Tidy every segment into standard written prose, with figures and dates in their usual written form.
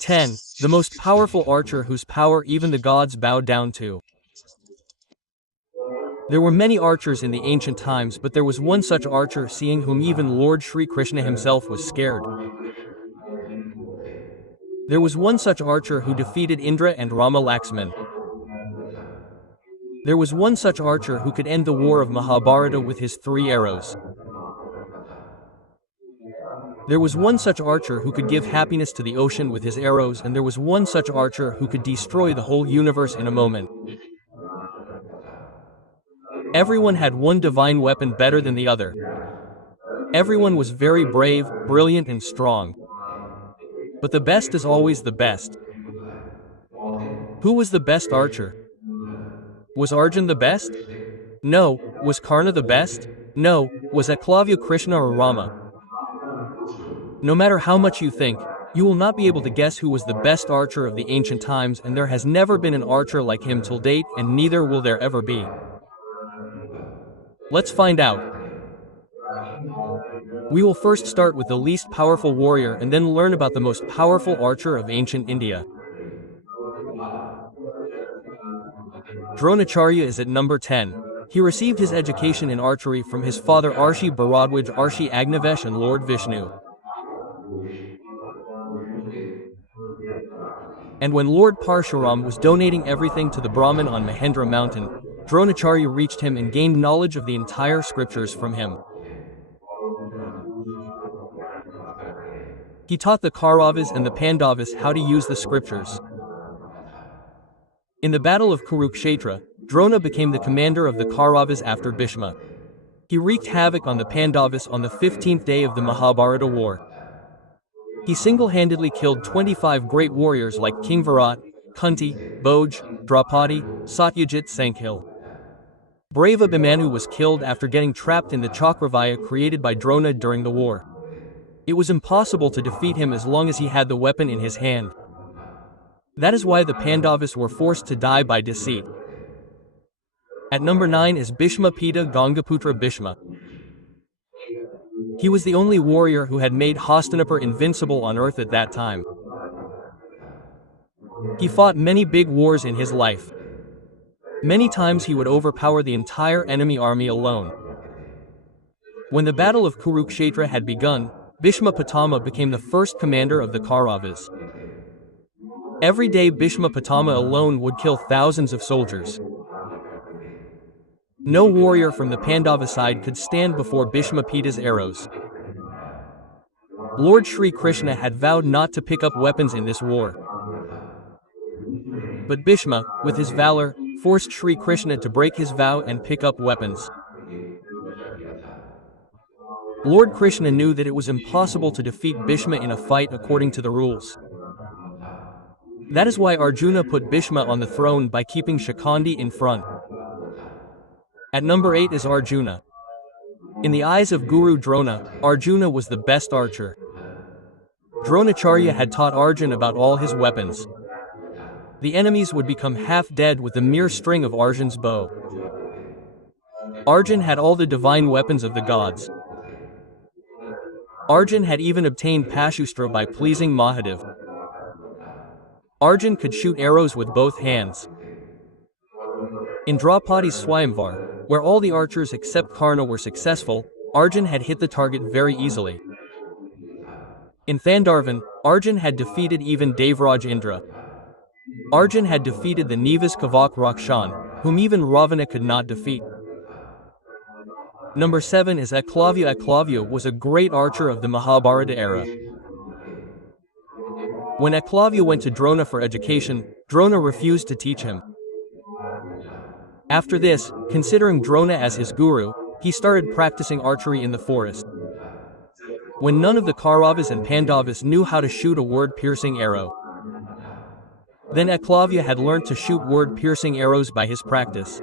10. The most powerful archer whose power even the gods bowed down to. There were many archers in the ancient times, but there was one such archer seeing whom even Lord Sri Krishna himself was scared. There was one such archer who defeated Indra and Rama Laxman. There was one such archer who could end the war of Mahabharata with his 3 arrows. There was one such archer who could give happiness to the ocean with his arrows, and there was one such archer who could destroy the whole universe in a moment. Everyone had one divine weapon better than the other. Everyone was very brave, brilliant, and strong. But the best is always the best. Who was the best archer? Was Arjun the best? No. Was Karna the best? No. Was Eklavya Krishna or Rama? No matter how much you think, you will not be able to guess who was the best archer of the ancient times, and there has never been an archer like him till date, and neither will there ever be. Let's find out. We will first start with the least powerful warrior and then learn about the most powerful archer of ancient India. Dronacharya is at number 10. He received his education in archery from his father Arshi Bharadwaj, Arshi Agnivesh, and Lord Vishnu. And when Lord Parshuram was donating everything to the Brahmin on Mahendra mountain, Dronacharya reached him and gained knowledge of the entire scriptures from him. He taught the Kauravas and the Pandavas how to use the scriptures. In the battle of Kurukshetra, Drona became the commander of the Kauravas after Bhishma. He wreaked havoc on the Pandavas on the 15th day of the Mahabharata war. He single-handedly killed 25 great warriors like King Virat, Kunti, Bhoj, Draupadi, Satyajit, Sankhil. Brave Abhimanyu was killed after getting trapped in the Chakravaya created by Drona during the war. It was impossible to defeat him as long as he had the weapon in his hand. That is why the Pandavas were forced to die by deceit. At number 9 is Bhishma Pita Gangaputra Bhishma. He was the only warrior who had made Hastinapur invincible on earth at that time. He fought many big wars in his life. Many times he would overpower the entire enemy army alone. When the battle of Kurukshetra had begun, Bhishma Pitama became the first commander of the Kauravas. Every day Bhishma Pitama alone would kill thousands of soldiers. No warrior from the Pandava side could stand before Bhishma Pita's arrows. Lord Sri Krishna had vowed not to pick up weapons in this war. But Bhishma, with his valor, forced Sri Krishna to break his vow and pick up weapons. Lord Krishna knew that it was impossible to defeat Bhishma in a fight according to the rules. That is why Arjuna put Bhishma on the throne by keeping Shikhandi in front. At number 8 is Arjuna. In the eyes of Guru Drona, Arjuna was the best archer. Dronacharya had taught Arjuna about all his weapons. The enemies would become half dead with the mere string of Arjun's bow. Arjun had all the divine weapons of the gods. Arjun had even obtained Pashustra by pleasing Mahadev. Arjun could shoot arrows with both hands. In Draupadi's Swayamvar, where all the archers except Karna were successful, Arjun had hit the target very easily. In Thandarvan, Arjun had defeated even Devraj Indra. Arjun had defeated the Nevas Kavak Rakshan, whom even Ravana could not defeat. Number 7 is Eklavya. Eklavya was a great archer of the Mahabharata era. When Eklavya went to Drona for education, Drona refused to teach him. After this, considering Drona as his guru, he started practicing archery in the forest. When none of the Kauravas and Pandavas knew how to shoot a word-piercing arrow, then Eklavya had learnt to shoot word-piercing arrows by his practice.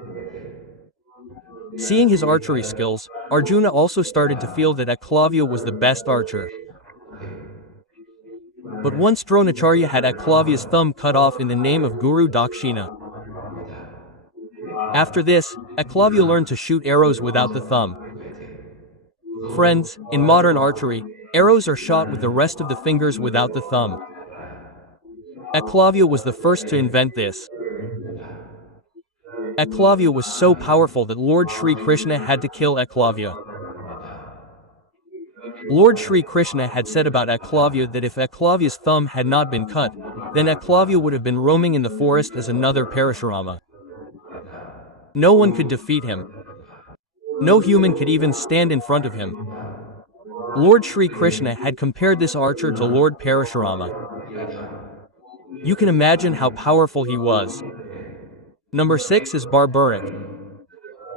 Seeing his archery skills, Arjuna also started to feel that Eklavya was the best archer. But once Dronacharya had Eklavya's thumb cut off in the name of Guru Dakshina. After this, Eklavya learned to shoot arrows without the thumb. Friends, in modern archery, arrows are shot with the rest of the fingers without the thumb. Eklavya was the first to invent this. Eklavya was so powerful that Lord Sri Krishna had to kill Eklavya. Lord Sri Krishna had said about Eklavya that if Eklavya's thumb had not been cut, then Eklavya would have been roaming in the forest as another Parashurama. No one could defeat him. No human could even stand in front of him. Lord Sri Krishna had compared this archer to Lord Parashurama. You can imagine how powerful he was. Number 6 is Barbaric.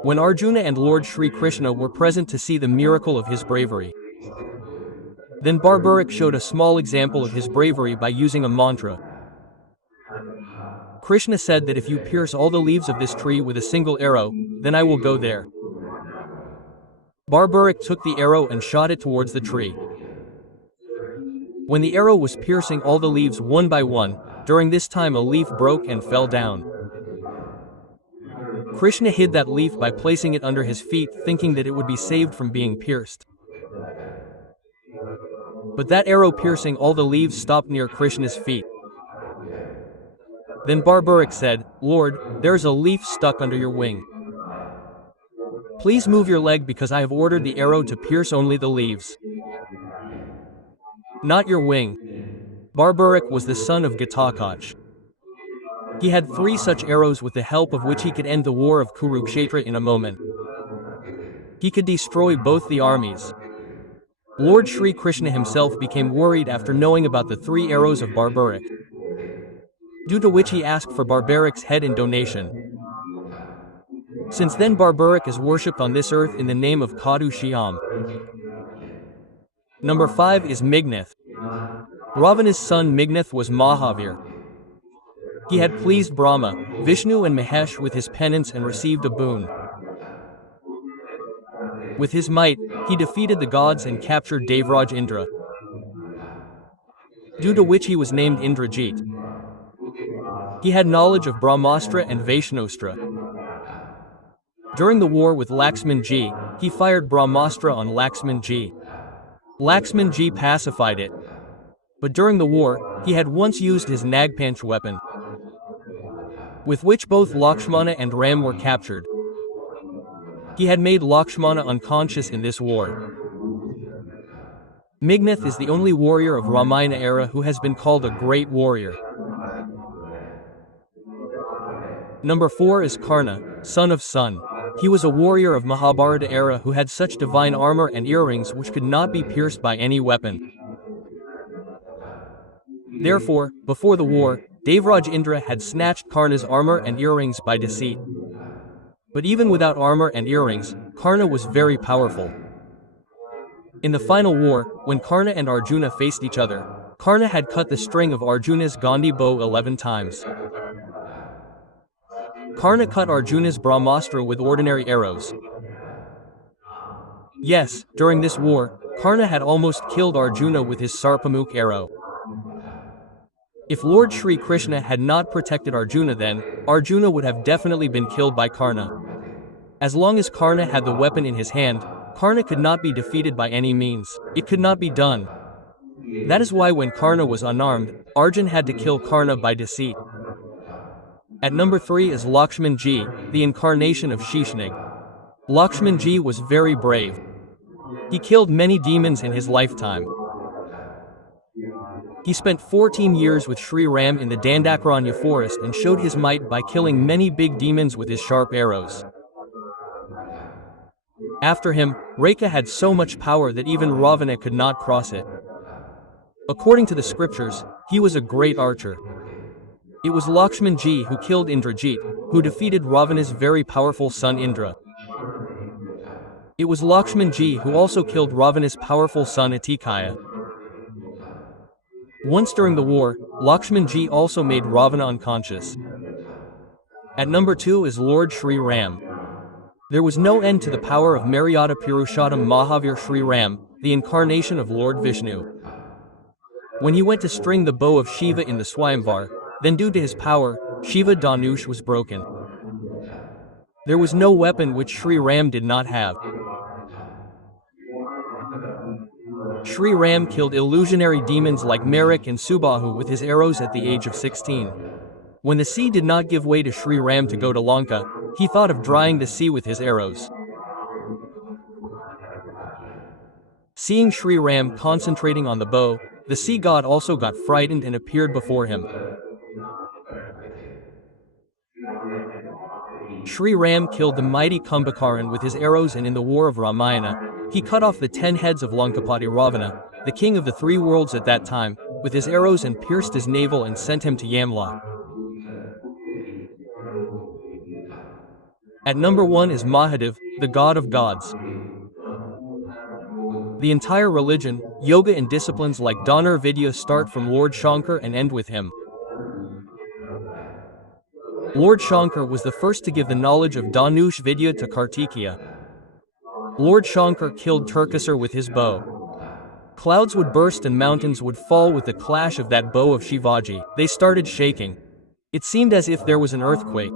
When Arjuna and Lord Sri Krishna were present to see the miracle of his bravery, then Barbaric showed a small example of his bravery by using a mantra. Krishna said that if you pierce all the leaves of this tree with a single arrow, then I will go there. Barbaric took the arrow and shot it towards the tree. When the arrow was piercing all the leaves one by one, during this time a leaf broke and fell down. Krishna hid that leaf by placing it under his feet, thinking that it would be saved from being pierced. But that arrow piercing all the leaves stopped near Krishna's feet. Then Barbaric said, "Lord, there is a leaf stuck under your wing. Please move your leg because I have ordered the arrow to pierce only the leaves, not your wing." Barbaric was the son of Ghatotkacha. He had 3 such arrows with the help of which he could end the war of Kurukshetra in a moment. He could destroy both the armies. Lord Sri Krishna himself became worried after knowing about the 3 arrows of Barbaric, due to which he asked for Barbaric's head in donation. Since then Barbaric is worshipped on this earth in the name of Kadu Shyam. Number 5 is Meghnad. Ravana's son Meghnad was Mahavir. He had pleased Brahma, Vishnu and Mahesh with his penance and received a boon. With his might, he defeated the gods and captured Devraj Indra, due to which he was named Indrajit. He had knowledge of Brahmastra and Vaishnostra. During the war with Laxman Ji, he fired Brahmastra on Laxman Ji. Laxman Ji pacified it. But during the war, he had once used his Nagpanch weapon, with which both Lakshmana and Ram were captured. He had made Lakshmana unconscious in this war. Meghnad is the only warrior of Ramayana era who has been called a great warrior. Number 4 is Karna, son of Sun. He was a warrior of Mahabharata era who had such divine armor and earrings which could not be pierced by any weapon. Therefore, before the war, Devraj Indra had snatched Karna's armor and earrings by deceit. But even without armor and earrings, Karna was very powerful. In the final war, when Karna and Arjuna faced each other, Karna had cut the string of Arjuna's Gandhi bow 11 times. Karna cut Arjuna's Brahmastra with ordinary arrows. Yes, during this war, Karna had almost killed Arjuna with his Sarpamukh arrow. If Lord Sri Krishna had not protected Arjuna, then Arjuna would have definitely been killed by Karna. As long as Karna had the weapon in his hand, Karna could not be defeated by any means. It could not be done. That is why when Karna was unarmed, Arjun had to kill Karna by deceit. At number 3 is Lakshman Ji, the incarnation of Sheshnag. Lakshman Ji was very brave. He killed many demons in his lifetime. He spent 14 years with Sri Ram in the Dandakaranya forest and showed his might by killing many big demons with his sharp arrows. After him, Rekha had so much power that even Ravana could not cross it. According to the scriptures, he was a great archer. It was Lakshman Ji who killed Indrajit, who defeated Ravana's very powerful son Indra. It was Lakshman Ji who also killed Ravana's powerful son Atikaya. Once during the war, Lakshman Ji also made Ravana unconscious. At number 2 is Lord Sri Ram. There was no end to the power of Maryada Purushottam Mahavir Sri Ram, the incarnation of Lord Vishnu. When he went to string the bow of Shiva in the Swayamvar, then due to his power, Shiva Dhanush was broken. There was no weapon which Sri Ram did not have. Sri Ram killed illusionary demons like Merak and Subahu with his arrows at the age of 16. When the sea did not give way to Sri Ram to go to Lanka, he thought of drying the sea with his arrows. Seeing Sri Ram concentrating on the bow, the sea god also got frightened and appeared before him. Sri Ram killed the mighty Kumbhakaran with his arrows, and in the war of Ramayana, he cut off the 10 heads of Lankapati Ravana, the king of the 3 worlds at that time, with his arrows and pierced his navel and sent him to Yamla. At number 1 is Mahadev, the god of gods. The entire religion, yoga and disciplines like Dhanar Vidya start from Lord Shankar and end with him. Lord Shankar was the first to give the knowledge of Dhanush Vidya to Kartikeya. Lord Shankar killed Turkasur with his bow. Clouds would burst and mountains would fall with the clash of that bow of Shivaji. They started shaking. It seemed as if there was an earthquake.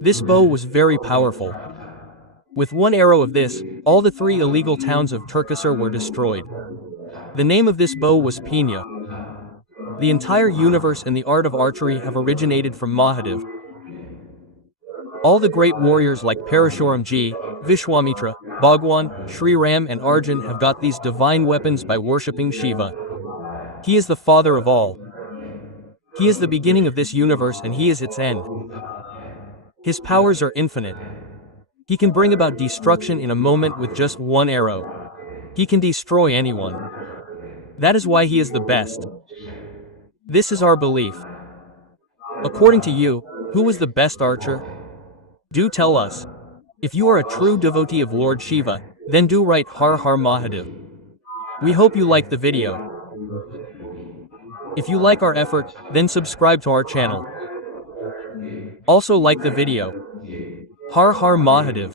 This bow was very powerful. With one arrow of this, all the 3 illegal towns of Turkasur were destroyed. The name of this bow was Pina. The entire universe and the art of archery have originated from Mahadev. All the great warriors like Parashuram Ji, Vishwamitra, Bhagwan, Sri Ram and Arjun have got these divine weapons by worshipping Shiva. He is the father of all. He is the beginning of this universe and he is its end. His powers are infinite. He can bring about destruction in a moment with just one arrow. He can destroy anyone. That is why he is the best. This is our belief. According to you, who was the best archer? Do tell us. If you are a true devotee of Lord Shiva, then do write Har Har Mahadev. We hope you like the video. If you like our effort, then subscribe to our channel. Also like the video. Har Har Mahadev.